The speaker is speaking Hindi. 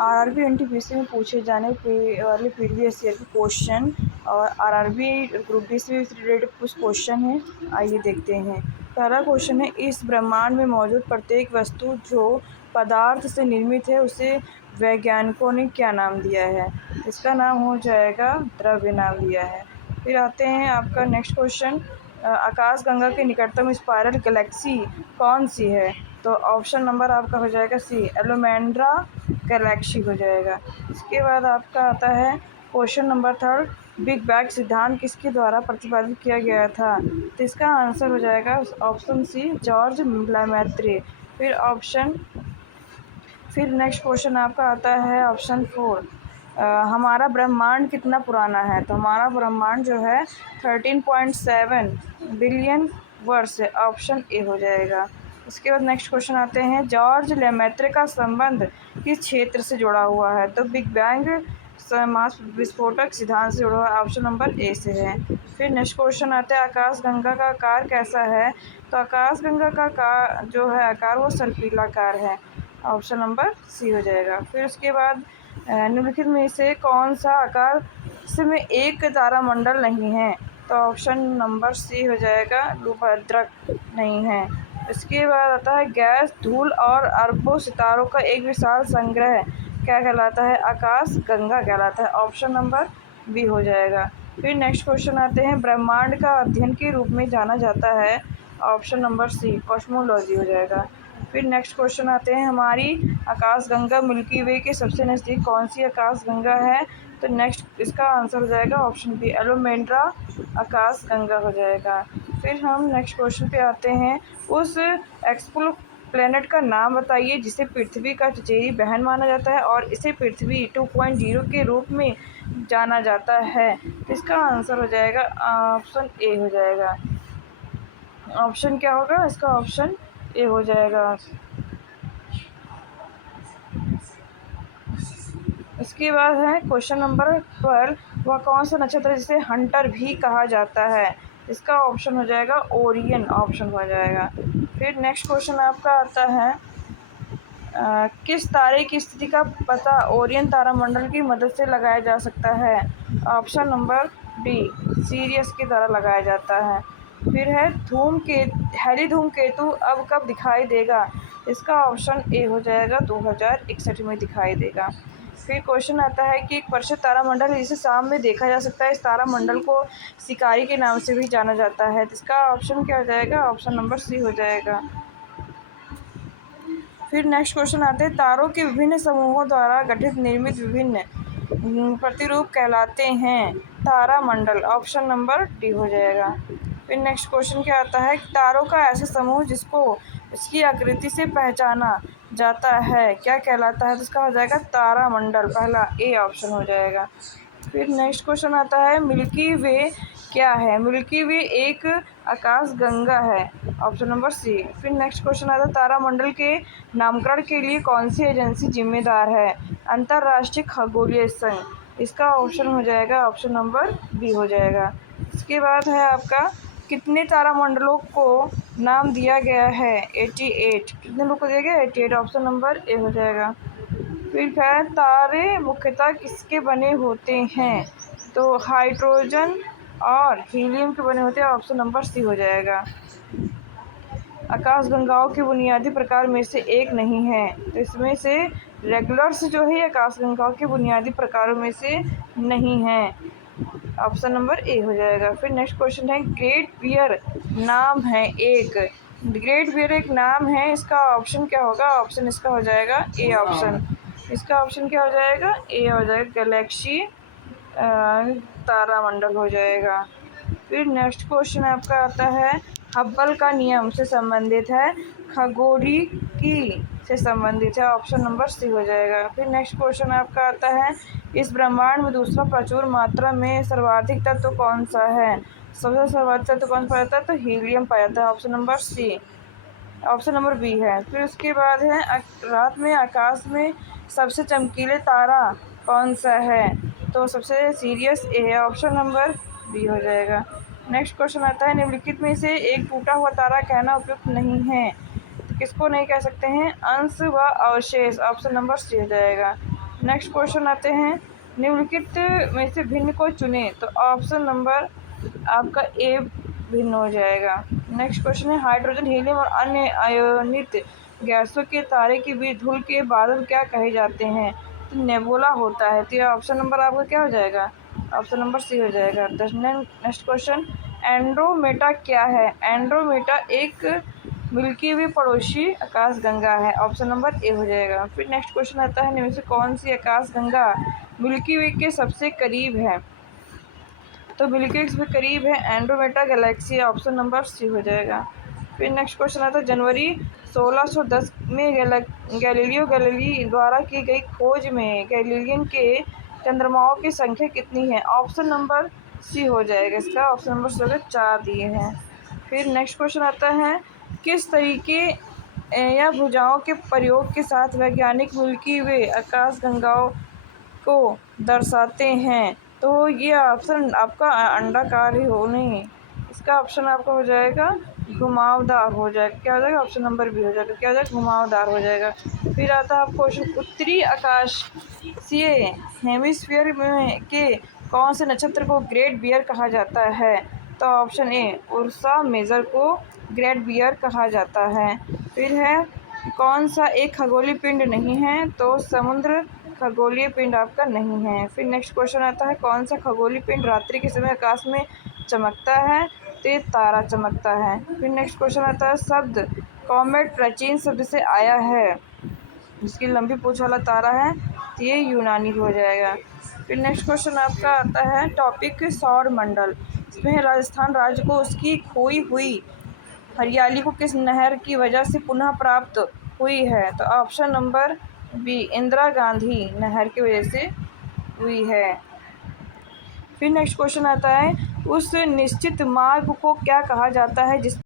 आरआरबी एनटीपीसी में पूछे जाने वाले प्रीवियस ईयर के क्वेश्चन और आरआरबी ग्रुप डी से रिलेटेड कुछ क्वेश्चन हैं। आइए देखते हैं। पहला क्वेश्चन है, इस ब्रह्मांड में मौजूद प्रत्येक वस्तु जो पदार्थ से निर्मित है उसे वैज्ञानिकों ने क्या नाम दिया है? इसका नाम हो जाएगा द्रव्य नाम दिया है। फिर आते हैं आपका नेक्स्ट क्वेश्चन, आकाशगंगा के निकटतम स्पाइरल गैलेक्सी कौन सी है? तो ऑप्शन नंबर आपका हो जाएगा सी, एलोमेंड्रा गैलेक्सी हो जाएगा। इसके बाद आपका आता है question number third, big bang सिद्धांत किसके द्वारा प्रतिपादित किया गया था? तो इसका आंसर हो जाएगा ऑप्शन सी, जॉर्ज लैमेत्री। फिर नेक्स्ट क्वेश्चन आपका आता है ऑप्शन फोर, हमारा ब्रह्मांड कितना पुराना है? तो हमारा ब्रह्मांड जो है 13.7 बिलियन वर्ष है। ऑप्शन ए हो जाएगा। इसके बाद नेक्स्ट क्वेश्चन आते हैं, जॉर्ज लेमेत्रे का संबंध किस क्षेत्र से जुड़ा हुआ है? तो बिग बैंग मास विस्फोटक सिद्धांत से जुड़ा हुआ। ऑप्शन नंबर ए से है। फिर नेक्स्ट क्वेश्चन आता है, आकाशगंगा का आकार कैसा है? तो आकाशगंगा का आकार जो है आकार वो सर्पिलाकार है। ऑप्शन नंबर सी हो जाएगा। फिर उसके बाद निम्नलिखित में से कौन सा आकार में एक तारामंडल नहीं है? तो ऑप्शन नंबर सी हो जाएगा, भूमध्यरेख नहीं है। इसके बाद आता है, गैस, धूल और अरबों सितारों का एक विशाल संग्रह क्या कहलाता है? आकाश गंगा कहलाता है। ऑप्शन नंबर बी हो जाएगा। फिर नेक्स्ट क्वेश्चन आते हैं, ब्रह्मांड का अध्ययन के रूप में जाना जाता है? ऑप्शन नंबर सी, कॉस्मोलॉजी हो जाएगा। फिर नेक्स्ट क्वेश्चन आते हैं, हमारी आकाशगंगा मिल्की वे के सबसे नज़दीक कौन सी आकाशगंगा है? तो नेक्स्ट इसका आंसर हो जाएगा ऑप्शन बी, एलोमेंड्रा आकाशगंगा हो जाएगा। फिर हम नेक्स्ट क्वेश्चन पे आते हैं, उस एक्सप्लो प्लेनेट का नाम बताइए जिसे पृथ्वी का चचेरी बहन माना जाता है और इसे पृथ्वी 2.0 के रूप में जाना जाता है। तो इसका आंसर हो जाएगा ऑप्शन ए हो जाएगा। ऑप्शन क्या होगा इसका? ऑप्शन ए हो जाएगा। इसके बाद है क्वेश्चन नंबर 12, वह कौन सा नक्षत्र जिसे हंटर भी कहा जाता है? इसका ऑप्शन हो जाएगा ओरियन। ऑप्शन हो जाएगा। फिर नेक्स्ट क्वेश्चन आपका आता है, किस तारे की स्थिति का पता ओरियन तारामंडल की मदद से लगाया जा सकता है? ऑप्शन नंबर डी, सीरियस के द्वारा लगाया जाता है। फिर है, हैली धूमकेतु अब कब दिखाई देगा? इसका ऑप्शन ए हो जाएगा, 2061 में दिखाई देगा। फिर क्वेश्चन आता है कि एक परिचित तारामंडल है जिसे शाम में देखा जा सकता है, इस तारामंडल को शिकारी के नाम से भी जाना जाता है। इसका ऑप्शन क्या हो जाएगा? ऑप्शन नंबर सी हो जाएगा। फिर नेक्स्ट क्वेश्चन आते हैं, तारों के विभिन्न समूहों द्वारा गठित निर्मित विभिन्न प्रतिरूप कहलाते हैं तारामंडल। ऑप्शन नंबर डी हो जाएगा। फिर नेक्स्ट क्वेश्चन क्या आता है, तारों का ऐसा समूह जिसको इसकी आकृति से पहचाना जाता है क्या कहलाता है? तो इसका हो जाएगा तारामंडल। पहला ए ऑप्शन हो जाएगा। फिर नेक्स्ट क्वेश्चन आता है, मिल्की वे क्या है? मिल्की वे एक आकाशगंगा है। Option number C. फिर नेक्स्ट क्वेश्चन आता है, तारामंडल के नामकरण के लिए कौन सी एजेंसी जिम्मेदार है? अंतर्राष्ट्रीय खगोलीय संघ। इसका ऑप्शन हो जाएगा ऑप्शन नंबर बी हो जाएगा। इसके बाद है आपका, कितने तारामंडलों को नाम दिया गया है? 88। कितने लोग को दिया गया? 88। ऑप्शन नंबर ए हो जाएगा। फिर है, तारे मुख्यतः किसके बने होते हैं? तो हाइड्रोजन और हीलियम के बने होते हैं। ऑप्शन नंबर सी हो जाएगा। आकाशगंगाओं के बुनियादी प्रकार में से एक नहीं है, तो इसमें से रेगुलर्स जो है आकाशगंगाओं के बुनियादी प्रकारों में से नहीं है। ऑप्शन नंबर ए हो जाएगा। फिर नेक्स्ट क्वेश्चन है, ग्रेट बियर नाम है एक, ग्रेट बियर एक नाम है, इसका ऑप्शन क्या होगा? ऑप्शन इसका हो जाएगा ए ऑप्शन। इसका ऑप्शन क्या हो जाएगा? ए हो जाएगा, गैलेक्सी तारामंडल हो जाएगा। फिर नेक्स्ट क्वेश्चन आपका आता है, हब्बल का नियम से संबंधित है, खगोलीकी से संबंधित है। ऑप्शन नंबर सी हो जाएगा। फिर नेक्स्ट क्वेश्चन आपका आता है, इस ब्रह्मांड में दूसरा प्रचुर मात्रा में सर्वाधिक तत्व कौन सा है? सबसे सर्वाधिक तत्व कौन सा पाया जाता है? तो हीलियम पाया जाता है। Option number C. Option number B है। फिर उसके बाद है, रात में आकाश में सबसे चमकीले तारा कौन सा है? तो सबसे सीरियस ए है। ऑप्शन नंबर बी हो जाएगा। नेक्स्ट क्वेश्चन आता है, निम्नलिखित में से एक टूटा हुआ तारा कहना उपयुक्त नहीं है, तो किसको नहीं कह सकते हैं? अंश व अवशेष। ऑप्शन नंबर सी हो जाएगा। नेक्स्ट क्वेश्चन आते हैं, निम्नलिखित में से भिन्न को चुनें। तो ऑप्शन नंबर आपका ए भिन्न हो जाएगा। नेक्स्ट क्वेश्चन है, हाइड्रोजन, हीलियम और अन्य आयोनित गैसों के तारे के बीच धूल के बादल क्या कहे जाते हैं? तो नेबुला होता है। तो ये ऑप्शन नंबर आपका क्या हो जाएगा? ऑप्शन नंबर सी हो जाएगा। नेक्स्ट क्वेश्चन, एंड्रोमेडा क्या है? एंड्रोमेडा एक मिल्की वे पड़ोसी आकाशगंगा है। ऑप्शन नंबर ए हो जाएगा। फिर नेक्स्ट क्वेश्चन आता है, इनमें से कौन सी आकाशगंगा मिल्की वे के सबसे करीब है? तो मिल्की वे के करीब है Andromeda galaxy. Option number C हो जाएगा। फिर नेक्स्ट क्वेश्चन आता है, जनवरी 1610 में गैलीलियो गैलीली द्वारा की गई खोज में गैलीलियन के चंद्रमाओं की संख्या कितनी है? ऑप्शन नंबर सी हो जाएगा। इसका ऑप्शन नंबर सी 4 दिए हैं। फिर नेक्स्ट क्वेश्चन आता है, किस तरीके या भुजाओं के प्रयोग के साथ वैज्ञानिक मिल्की वे आकाशगंगाओं को दर्शाते हैं? तो ये ऑप्शन आपका अंडाकार ही होने, इसका ऑप्शन आपका हो जाएगा घुमावदार हो जाएगा। क्या हो जाएगा? ऑप्शन नंबर बी हो जाएगा। क्या हो जाएगा? घुमावदार हो जाएगा। फिर आता है आपको क्वेश्चन, उत्तरी आकाशीय हेमिस्फीयर में के कौन से नक्षत्र को ग्रेट बियर कहा जाता है? तो ऑप्शन ए उर्सा मेजर को ग्रेट बियर कहा जाता है। फिर है, कौन सा एक खगोलीय पिंड नहीं है? तो समुद्र खगोलीय पिंड आपका नहीं है। फिर नेक्स्ट क्वेश्चन आता है, कौन सा खगोलीय पिंड रात्रि के समय आकाश में चमकता है? तो ये तारा चमकता है। फिर नेक्स्ट क्वेश्चन आता है, शब्द कॉमेट प्राचीन शब्द से आया है जिसकी लंबी पूंछ वाला तारा है? तो ये यूनानी हो जाएगा। फिर नेक्स्ट क्वेश्चन आपका आता है, टॉपिक सौर मंडल। इसमें राजस्थान राज्य को उसकी खोई हुई हरियाली को किस नहर की वजह से पुनः प्राप्त हुई है? तो option number B Indira Gandhi नहर की वजह से हुई है। फिर नेक्स्ट क्वेश्चन आता है, उस निश्चित मार्ग को क्या कहा जाता है जिस